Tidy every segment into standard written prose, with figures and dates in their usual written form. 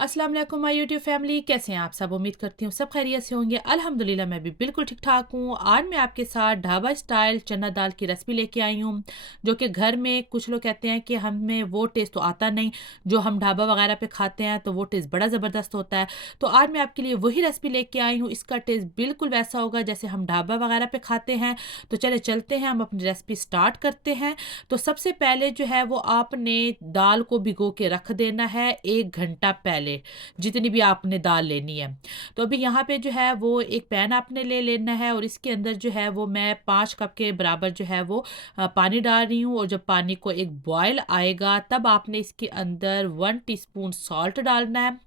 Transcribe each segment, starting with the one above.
अस्सलाम वालेकुम my YouTube family, कैसे हैं आप सब। उम्मीद करती हूँ सब खैरियत से होंगे। अल्हम्दुलिल्लाह मैं भी बिल्कुल ठीक ठाक हूँ। आज मैं आपके साथ ढाबा स्टाइल चना दाल की रेसिपी लेके आई हूँ, जो कि घर में कुछ लोग कहते हैं कि हमें वो टेस्ट तो आता नहीं जो हम ढाबा वगैरह पे खाते हैं, तो वो टेस्ट बड़ा ज़बरदस्त होता है। तो आज मैं आपके लिए वही रेसिपी लेके आई हूँ। इसका टेस्ट बिल्कुल वैसा होगा जैसे हम ढाबा वगैरह पे खाते हैं। तो चले चलते हैं, हम अपनी रेसिपी स्टार्ट करते हैं। तो सबसे पहले जो है वो आपने दाल को भिगो के रख देना है 1 घंटा पहले, जितनी भी आपने दाल लेनी है। तो अभी यहाँ पे जो है वो एक पैन आपने ले लेना है और इसके अंदर जो है वो मैं 5 कप के बराबर जो है वो पानी डाल रही हूँ। और जब पानी को एक बॉयल आएगा तब आपने इसके अंदर 1 टीस्पून सॉल्ट डालना है।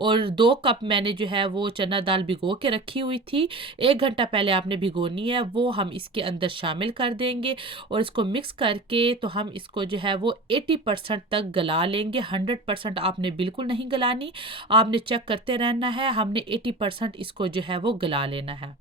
और 2 कप मैंने जो है वो चना दाल भिगो के रखी हुई थी, 1 घंटा पहले आपने भिगोनी है, वो हम इसके अंदर शामिल कर देंगे। और इसको मिक्स करके तो हम इसको जो है वो 80% तक गला लेंगे। 100% आपने बिल्कुल नहीं गलानी, आपने चेक करते रहना है। हमने 80% इसको जो है वो गला लेना है।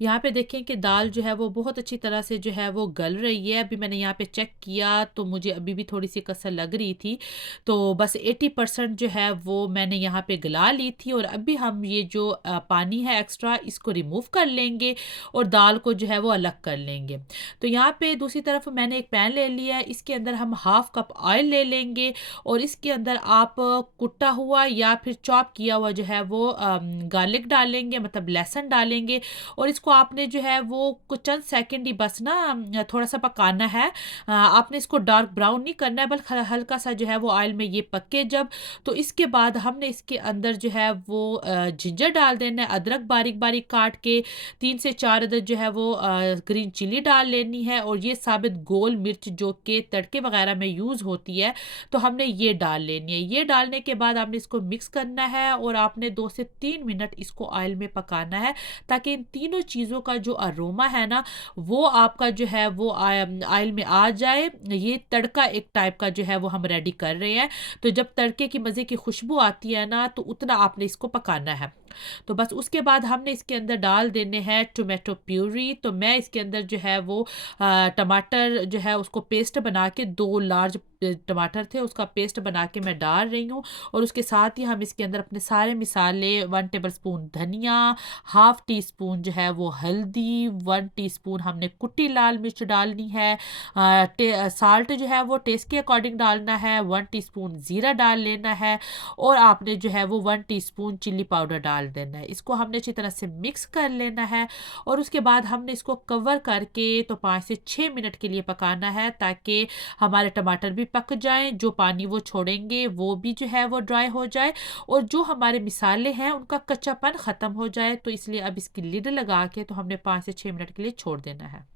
यहाँ पे देखें कि दाल जो है वो बहुत अच्छी तरह से जो है वो गल रही है। अभी मैंने यहाँ पे चेक किया तो मुझे अभी भी थोड़ी सी कसर लग रही थी। तो बस 80% जो है वो मैंने यहाँ पे गला ली थी। और अभी हम ये जो पानी है एक्स्ट्रा, इसको रिमूव कर लेंगे और दाल को जो है वो अलग कर लेंगे। तो यहाँ पे दूसरी तरफ मैंने एक पैन ले लिया है, इसके अंदर हम हाफ कप ऑयल ले लेंगे। और इसके अंदर आप कुटा हुआ या फिर चॉप किया हुआ जो है वो गार्लिक डालेंगे, मतलब लहसुन डालेंगे। और इसको आपने जो है वो कुछ चंद सेकंड ही बस ना थोड़ा सा पकाना है। आपने इसको डार्क ब्राउन नहीं करना है, बल्कि हल्का सा जो है वो ऑयल में ये पके जब, तो इसके बाद हमने इसके अंदर जो है वो जिंजर डाल देना है, अदरक बारीक बारीक काट के, 3 से 4 अदद जो है वो ग्रीन चिली डाल लेनी है। और ये साबित गोल मिर्च जो कि तड़के वगैरह में यूज़ होती है, तो हमने ये डाल लेनी है। ये डालने के बाद आपने इसको मिक्स करना है और आपने 2 से 3 मिनट इसको ऑयल में पकाना है, ताकि इन तीनों चीज़ों का जो अरोमा है ना, वो आपका जो है वो ऑयल में आ जाए। ये तड़का एक टाइप का जो है वो हम रेडी कर रहे हैं। तो जब तड़के की मज़े की खुशबू आती है ना, तो उतना आपने इसको पकाना है। तो बस उसके बाद हमने इसके अंदर डाल देने हैं टोमेटो प्यूरी। तो मैं इसके अंदर जो है वो टमाटर जो है उसको पेस्ट बना के, 2 लार्ज टमाटर थे, उसका पेस्ट बना के मैं डाल रही हूँ। और उसके साथ ही हम इसके अंदर अपने सारे मिसाले, 1 टेबलस्पून धनिया, हाफ टी स्पून जो है वो हल्दी, 1 टीस्पून हमने कुटी लाल मिर्च डालनी है। साल्ट जो है वो टेस्ट के अकॉर्डिंग डालना है, 1 टीस्पून ज़ीरा डाल लेना है। और आपने जो है वो 1 टीस्पून चिल्ली पाउडर डाल देना है। इसको हमने अच्छी तरह से मिक्स कर लेना है। और उसके बाद हमने इसको कवर करके तो 5 से 6 मिनट के लिए पकाना है, ताकि हमारे टमाटर भी पक जाएं, जो पानी वो छोड़ेंगे वो भी जो है वो ड्राई हो जाए, और जो हमारे मिसाले हैं उनका कच्चापन ख़त्म हो जाए। तो इसलिए अब इसकी लिड लगा के तो हमने 5 से 6 मिनट के लिए छोड़ देना है।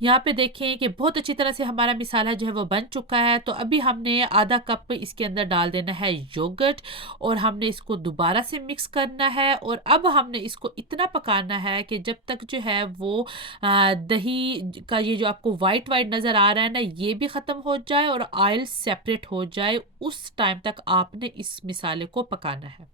यहाँ पे देखें कि बहुत अच्छी तरह से हमारा मिसाला जो है वो बन चुका है। तो अभी हमने आधा कप इसके अंदर डाल देना है योगर्ट, और हमने इसको दोबारा से मिक्स करना है। और अब हमने इसको इतना पकाना है कि जब तक जो है वो दही का ये जो आपको वाइट वाइट नज़र आ रहा है ना, ये भी ख़त्म हो जाए और ऑयल सेपरेट हो जाए, उस टाइम तक आपने इस मिसाले को पकाना है।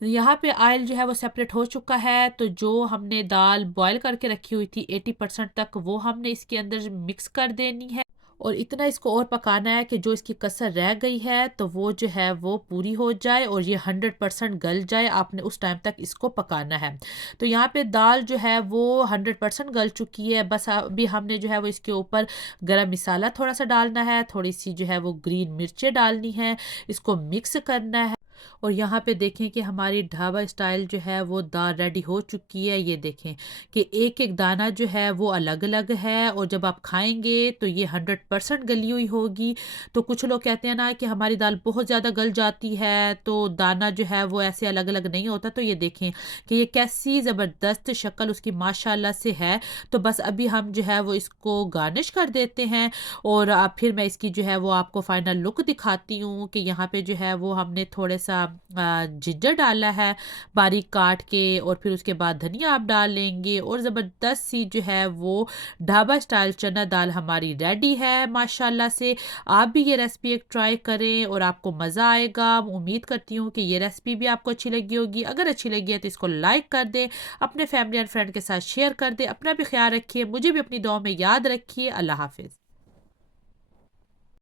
यहाँ पे ऑयल जो है वो सेपरेट हो चुका है। तो जो हमने दाल बॉयल करके रखी हुई थी 80% तक, वो हमने इसके अंदर मिक्स कर देनी है। और इतना इसको और पकाना है कि जो इसकी कसर रह गई है तो वो जो है वो पूरी हो जाए और ये 100% गल जाए। आपने उस टाइम तक इसको पकाना है। तो यहाँ पे दाल जो है वो 100% गल चुकी है। बस अभी हमने जो है वो इसके ऊपर गरम मसाला थोड़ा सा डालना है, थोड़ी सी जो है वो ग्रीन मिर्चें डालनी है, इसको मिक्स करना है। और यहाँ पे देखें कि हमारी ढाबा स्टाइल जो है वो दाल रेडी हो चुकी है। ये देखें कि एक एक दाना जो है वो अलग अलग है, और जब आप खाएंगे तो ये 100% गली हुई होगी। तो कुछ लोग कहते हैं ना कि हमारी दाल बहुत ज़्यादा गल जाती है, तो दाना जो है वो ऐसे अलग अलग नहीं होता। तो ये देखें कि ये कैसी ज़बरदस्त शक्ल उसकी माशाल्लाह से है। तो बस अभी हम जो है वो इसको गार्निश कर देते हैं। और फिर मैं इसकी जो है वो आपको फाइनल लुक दिखाती हूँ कि यहाँ पे जो है वो हमने थोड़े सा सा जिंजर डाला है बारीक काट के, और फिर उसके बाद धनिया आप डाल लेंगे, और ज़बरदस्त सी जो है वो ढाबा स्टाइल चना दाल हमारी रेडी है माशाल्लाह से। आप भी ये रेसिपी एक ट्राई करें और आपको मज़ा आएगा। उम्मीद करती हूँ कि ये रेसिपी भी आपको अच्छी लगी होगी। अगर अच्छी लगी है तो इसको लाइक कर दें, अपने फैमिली एंड फ्रेंड के साथ शेयर कर दें। अपना भी ख्याल रखिए, मुझे भी अपनी दुआ में याद रखिए। अल्लाह हाफ़िज़।